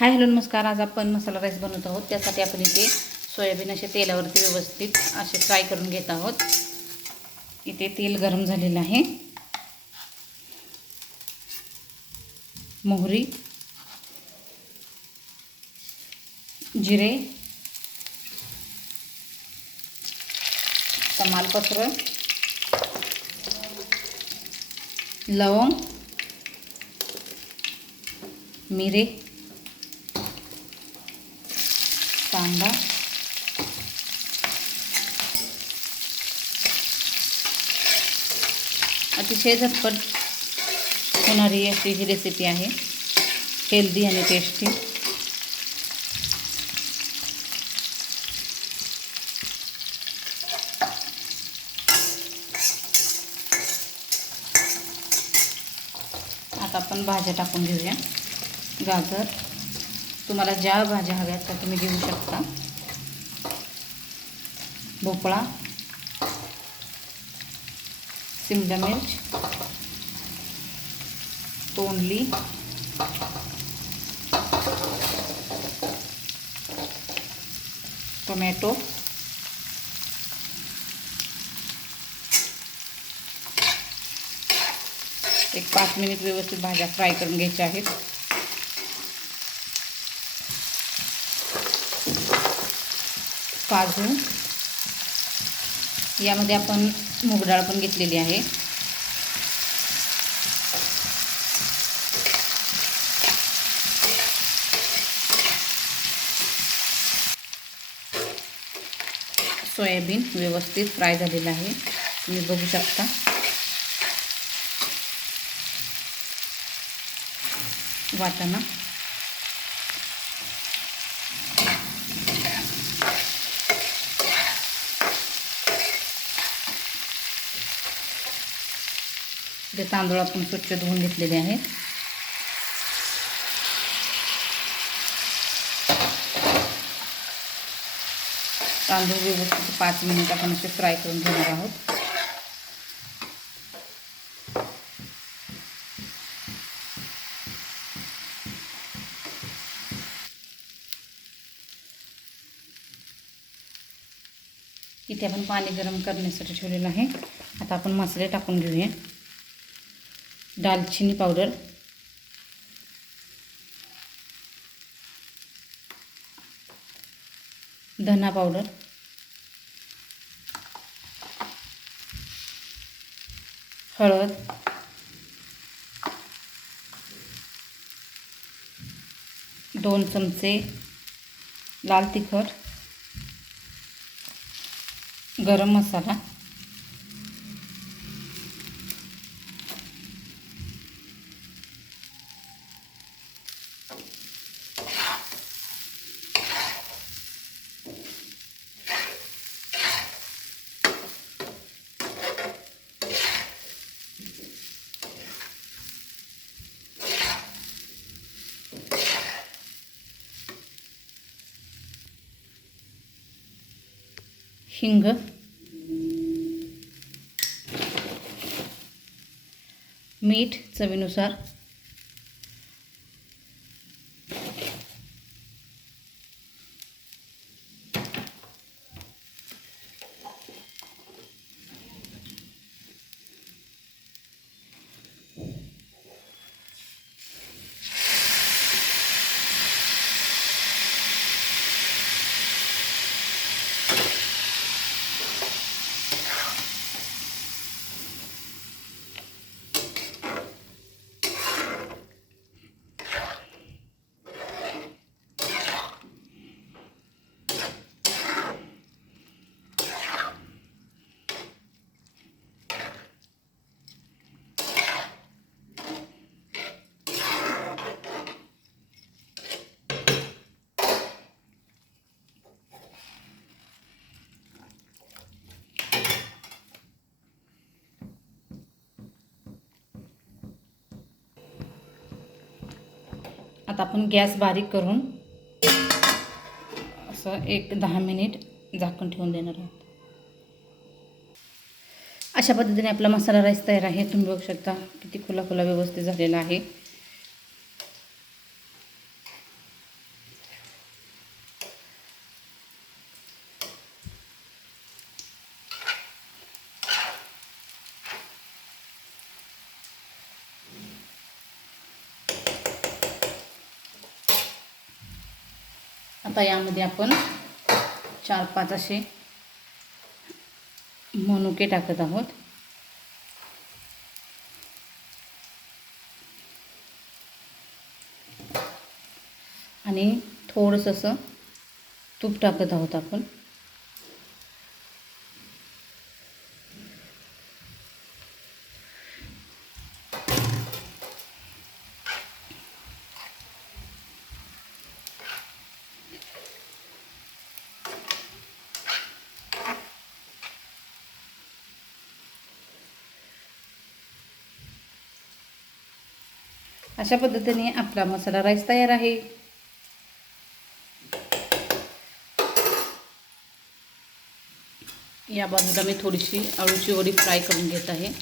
Hi hello नमस्कार. आज आपण मसाला राईस बनवत आहोत. त्यासाठी आपण इथे सोयाबीन असे तेलावरती व्यवस्थित असे फ्राय करून घेत आहोत. इथे तेल गरम झालेलं आहे. मोहरी, जिरे, तमालपत्र, लवंग, मिरे, कांदा, अतिशय झटपट होणारी अशी ही रेसिपी आहे. हेल्दी आणि टेस्टी. आता आपण भाज्या टाकून घेऊया. गाजर, तुम्हाला ज्या भाज्या हव्यात त्या तुम्ही घेऊ शकता. भोपळा, शिमला मिर्च, तोंडली, टोमॅटो, एक 5 मिनिट व्यवस्थित भाज्या फ्राय करून घ्यायच्या आहेत. काजू, यामध्ये आपण मूग डाळ पण घेतलेली आहे. सोयाबीन व्यवस्थित फ्राय झालेलं आहे, तुम्ही बघू शकता. वाटाणा, ते तांदूळ आपण स्वच्छ धुवून घेतलेले आहेत. तांदूळ व्यवस्थित 5 मिनिट आपण असे फ्राय करून घेणार आहोत. इथे आपण पाणी गरम करण्यासाठी ठेवलेलं आहे. आता आपण मसाले टाकून घेऊया. दालचिनी पावडर, धना पावडर, हळद, दोन चमचे लाल तिखट, गरम मसाला, हिंग, मीठ चवीनुसार, आता आपण गॅस बारीक करून असं 10 मिनिट झाकण ठेवून देणार आहोत. अशा पद्धतीने आपला मसाला राईस तयार आहे. तुम्ही बघू शकता किती खुला खुला व्यवस्थित झालेला आहे. आता यामध्ये आपण 4-5 असे मनुके टाकत आहोत. आणि थोडंसं असं तूप टाकत आहोत आपण. अशा पद्धतीने आपला मसाला राईस तयार आहे. या बाजूला मी थोडीशी अळूची वडी फ्राय करून घेत आहे.